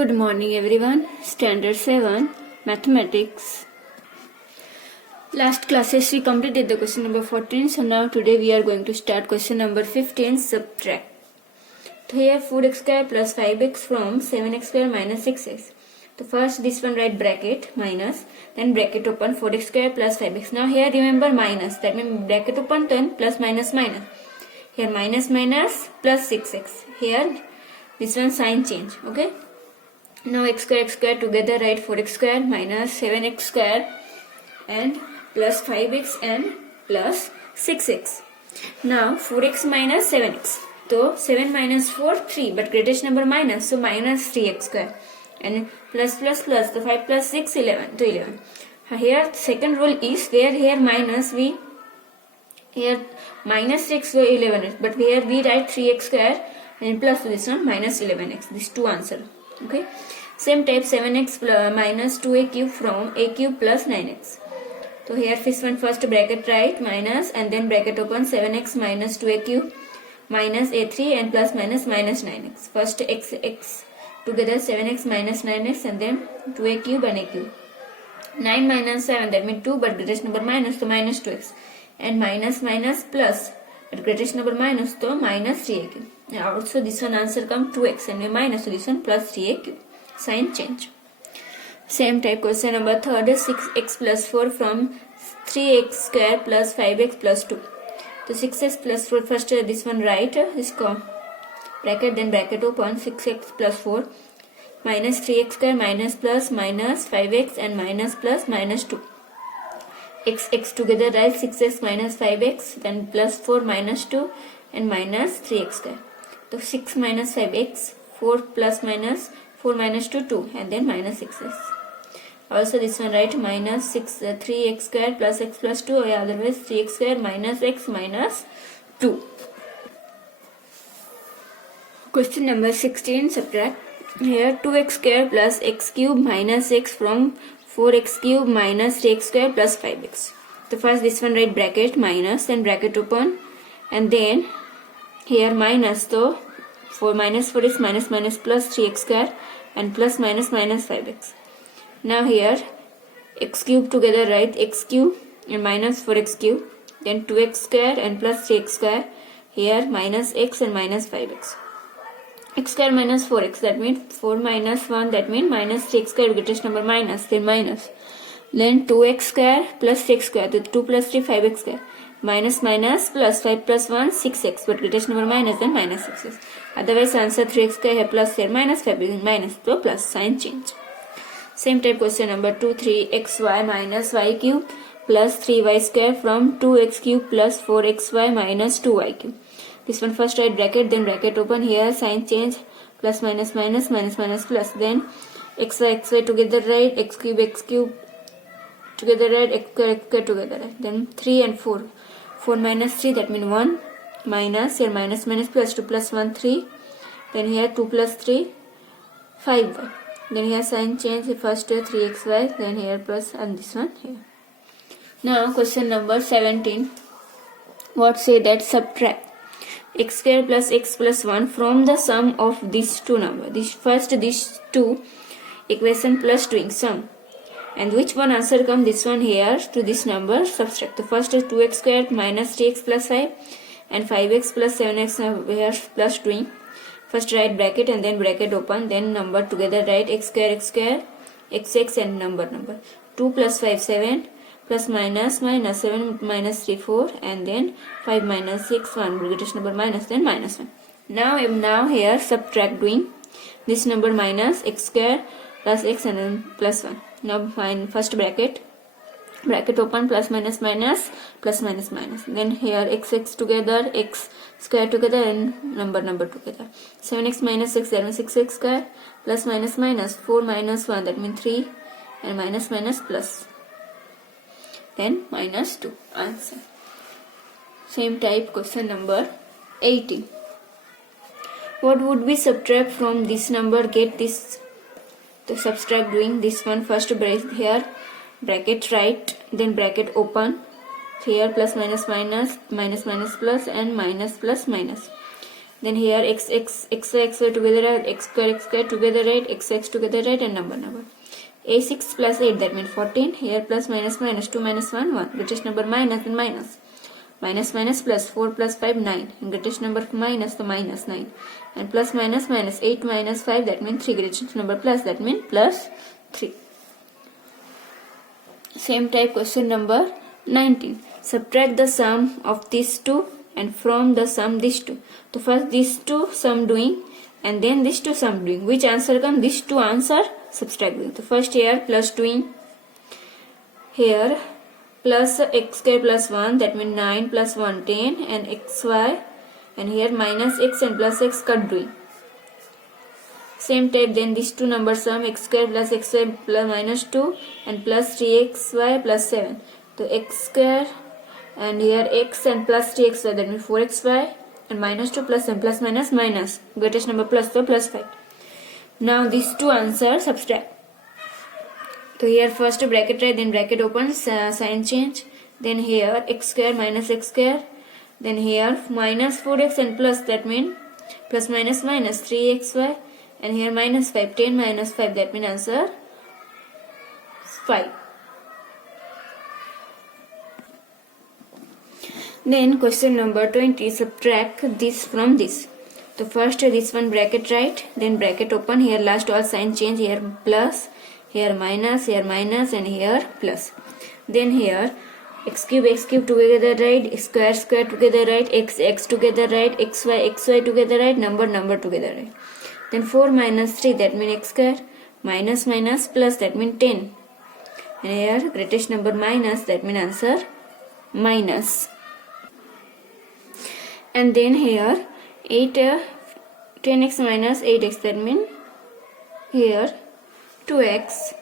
Good morning everyone. Standard 7 Mathematics. Last classes we completed the question number 14. So now today we are going to start question number 15. Subtract. So here 4x square plus 5x from 7x square minus 6x. So first this one write bracket minus, then bracket open 4x square plus 5x. Now here remember minus, that means bracket open then plus minus minus. Here minus minus plus 6x. Here this one sign change. Okay. Now x square together write 4x square minus 7x square and plus 5x and plus 6x. Now 4x minus 7x. So 7 minus 4 3, but greatest number minus, so minus 3x square and plus plus plus, so 5 plus 6 11 to 11. Here second rule is where here minus we here minus 6 so 11, but here we write 3x square and plus this one minus 11x. This two answer. Okay, same type 7x minus 2a cube from a cube plus 9x. So here first bracket write minus and then bracket open 7x minus 2a cube minus a3 and plus minus minus 9x. First x together 7x minus 9x and then 2a cube and a cube. 9 minus 7 that means 2, but greatest number minus, so minus 2x and minus minus plus, but greatest number minus, so minus 3a cube. Also this one answer come 2x and we minus, so this one plus 3a cube. Sign change. Same type question number third is 6x plus 4 from 3x square plus 5x plus 2. So 6x plus 4 first this one write this bracket then bracket open 6x plus 4 minus 3x square minus plus minus 5x and minus plus minus 2. X together write 6x minus 5x then plus 4 minus 2 and minus 3x square. So 6 minus 5x 4 plus minus 4 minus 2 2 and then minus 6x. Also this one write minus 3x square plus x plus 2, or otherwise 3x square minus x minus 2. Question number 16, subtract. Here 2x square plus x cube minus x from 4x cube minus 3x square plus 5x. So first this one write bracket minus, then bracket open and then here minus, so 4 minus 4 is minus minus plus 3x square and plus minus minus 5x. Now here x cube together write x cube and minus 4x cube, then 2x square and plus 3x square, here minus x and minus 5x. X square minus 4x, that means 4 minus 1, that means minus 3x square, greatest number minus, then minus. Then 2x square plus 6 square, so 2 plus 3 5x square, minus minus plus 5 plus 1 6x, but greatest number minus, then minus 6x. Otherwise answer 3x square here plus here minus 5 is minus, so plus, sign change. Same type question number 2 3xy minus y cube plus 3y square from 2x cube plus 4xy minus 2y cube. This one first write bracket then bracket open, here sign change, plus minus minus minus minus plus, then xy together write x cube together write x square together write, then 3 and 4 minus 3, that means 1 minus, here minus minus plus 2 plus 1 3, then here 2 plus 3 5y, then here sign change, first 3xy, then here plus and this one here. Now question number 17, what say that subtract x square plus x plus 1 from the sum of these two numbers. These two equation plus doing sum, and which one answer come, this one here to this number subtract. The first is 2x square minus 3x plus 5 and 5x plus 7x here plus doing. First write bracket and then bracket open, then number together write x square xx and number 2 plus 5 7 plus minus minus 7 minus 3 4 and then 5 minus 6 1, greatest number minus, then minus 1. Now here subtract doing this number minus x square plus x and then plus 1. Now find first bracket open plus minus minus plus minus minus, then here x together x square together and number together. 7x minus 6 that means 6x square plus minus minus 4 minus 1, that means 3 and minus minus plus, then minus 2. Answer. Same type question number 18. What would we subtract from this number, get this? To subtract doing this one first here bracket write then bracket open, here plus minus minus minus minus plus and minus plus minus. Then here xy together, right, x square together, right, x together, right, and number. A6 plus 8, that means 14. Here plus minus 2 minus 1, 1. Greatest number minus and minus. Minus plus 4 plus 5, 9. And greatest number minus, the minus 9. And plus minus 8 minus 5, that means 3. Greatest number plus, that means plus 3. Same type question number 19. Subtract the sum of these two and from the sum these two. So first these two sum doing and then these two sum doing. Which answer come? These two answer subtract doing. So first here plus doing. Here plus x square plus 1, that means 9 plus 1 10, and xy, and here minus x and plus x cut doing. Same type, then these two numbers sum, x square plus xy plus minus 2 and plus 3xy plus 7. So x square and here x and plus 3xy, that means 4xy, and minus 2 plus and plus minus minus. Greatest number plus, so plus 5. Now these two answers subtract. So here first bracket right, then bracket open, sign change. Then here x square minus x square. Then here minus 4x and plus, that means plus minus minus 3xy. And here minus 5, 10 minus 5, that means answer 5. Then question number 20, subtract this from this. So first this one bracket right, then bracket open, here last all sign change, here plus, here minus, and here plus. Then here x cube together right, square together right, x together right, xy together right, number together right. Then 4 minus 3, that means x square, minus plus, that means 10. And here greatest number minus, that means answer minus. And then here 10x minus 8x, that means here 2x.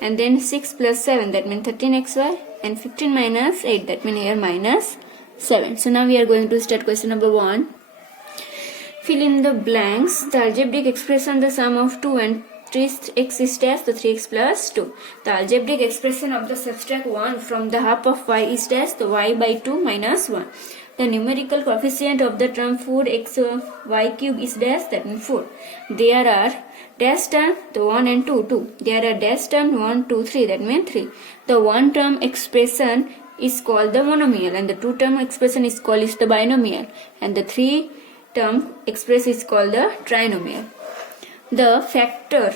And then 6 plus 7, that means 13xy, and 15 minus 8, that means here minus 7. So now we are going to start question number 1. Fill in the blanks. The algebraic expression, the sum of 2 and 3x is dash, the 3x plus 2. The algebraic expression of the subtract 1 from the half of y is dash, the y by 2 minus 1. The numerical coefficient of the term 4x y cube is dash, that means 4. There are dash term, the 1 and 2, 2. There are dash term 1, 2, 3, that means 3. The one term expression is called the monomial, and the two term expression is called the binomial, and the three term express is called the trinomial. The factor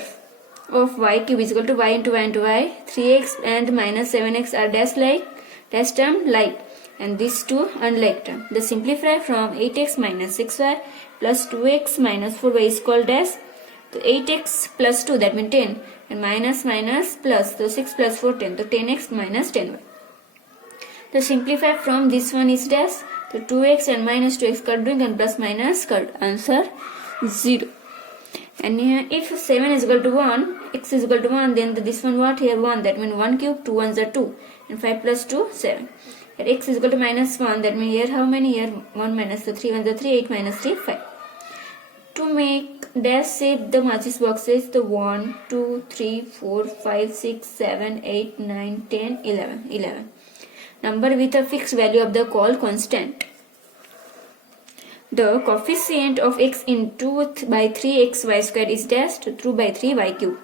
of y cube is equal to y into y into y. 3x and minus 7x are dash term like, and these two unlike term. The simplify from 8x minus 6y plus 2x minus 4y is called dash. So 8x plus 2, that means 10, and minus plus, so 6 plus 4, 10, so 10x minus 10y. The simplify from this one is dash. So 2x and minus 2x cut doing, and plus minus cut, answer 0. And here if 7 is equal to 1, x is equal to 1, then this one what? Here 1, that means 1 cube, 2 ones are 2, and 5 plus 2, 7. Here x is equal to minus 1, that means here how many? Here 1 minus, so 3 ones are 3, 8 minus 3, 5. To make dash shape the matches boxes, the 1, 2, 3, 4, 5, 6, 7, 8, 9, 10, 11. Number with a fixed value of the call constant. The coefficient of x in 2 by 3xy square is dashed through by 3y cube.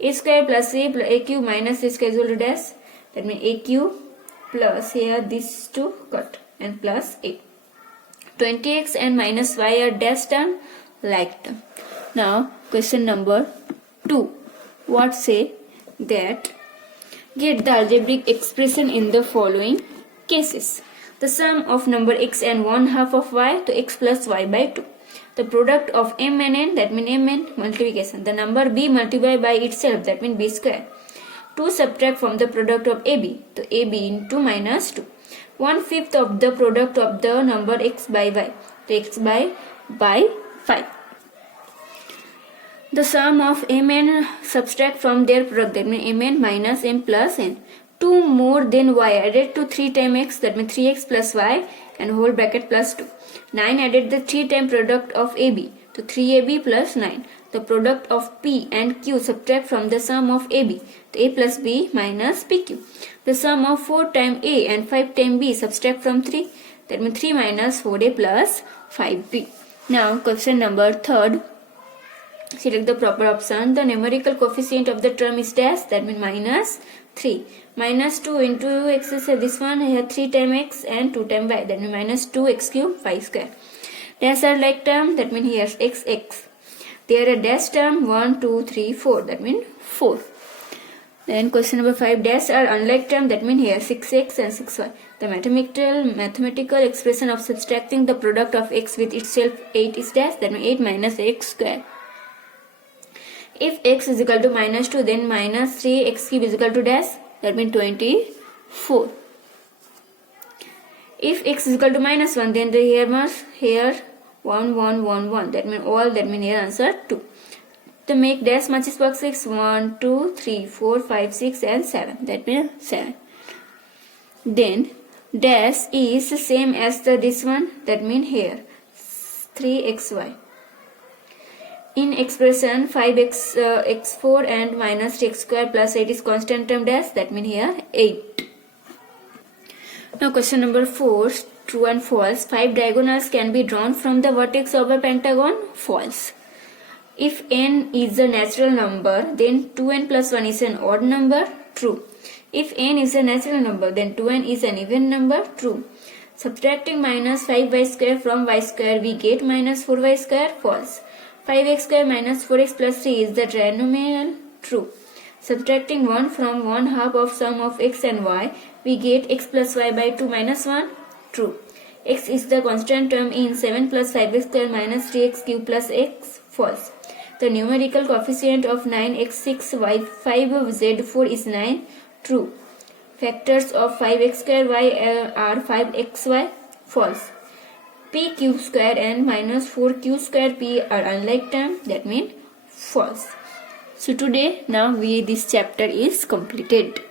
A square plus a cube minus a square is equal to dash. That means a cube plus here these two cut and plus 8. 20x and minus y are dash term like term. Now question number 2. What say that? Get the algebraic expression in the following cases. The sum of number x and 1/2 of y to x plus y by 2. The product of m and n, that means m and multiplication. The number b multiplied by itself, that means b square. To subtract from the product of ab, to ab into minus 2. 1/5 of the product of the number x by y, to x by 5. The sum of m and subtract from their product, that means mn minus m plus n. 2 more than y added to 3 times x, that means 3x plus y and whole bracket plus 2. 9 added the 3 times product of ab, to 3ab plus 9. The product of p and q subtract from the sum of ab, to a plus b minus pq. The sum of 4 times a and 5 times b subtract from 3. That means 3 minus 4a plus 5b. Now question number 3rd. Select the proper option. The numerical coefficient of the term is dash. That means minus 3. Minus 2 into x is this one. Here 3 times x and 2 times y. That means minus 2x cube y square. Dash are like term. That means here x. There are dash term 1, 2, 3, 4. That means 4. Then question number 5. Dash are unlike term. That means here 6x and 6y. The mathematical expression of subtracting the product of x with itself 8 is dash. That means 8 minus x square. If x is equal to minus 2, then minus 3x cube is equal to dash. That means 24. If x is equal to minus 1, then the here 1, 1, 1, 1. That means all. That means here answer 2. To make dash matches box 6, 1, 2, 3, 4, 5, 6 and 7. That means 7. Then dash is same as this one. That means here 3xy. In expression 5x x4 and minus x square plus 8 is constant term dash. That means here 8. Now question number 4. True and false. 5 diagonals can be drawn from the vertex of a pentagon. False. If n is a natural number, then 2n plus 1 is an odd number. True. If n is a natural number, then 2n is an even number. True. Subtracting minus 5y square from y square, we get minus 4y square. False. 5x square minus 4x plus 3 is the trinomial. True. Subtracting 1 from 1/2 of sum of x and y, we get x plus y by 2 minus 1. True. X is the constant term in 7 plus 5x square minus 3x cube plus x. False. The numerical coefficient of 9x6 y5z4 is 9. True. Factors of 5x square y are 5xy. False. P q square and minus 4q square p are unlike term. That means false. So today now this chapter is completed.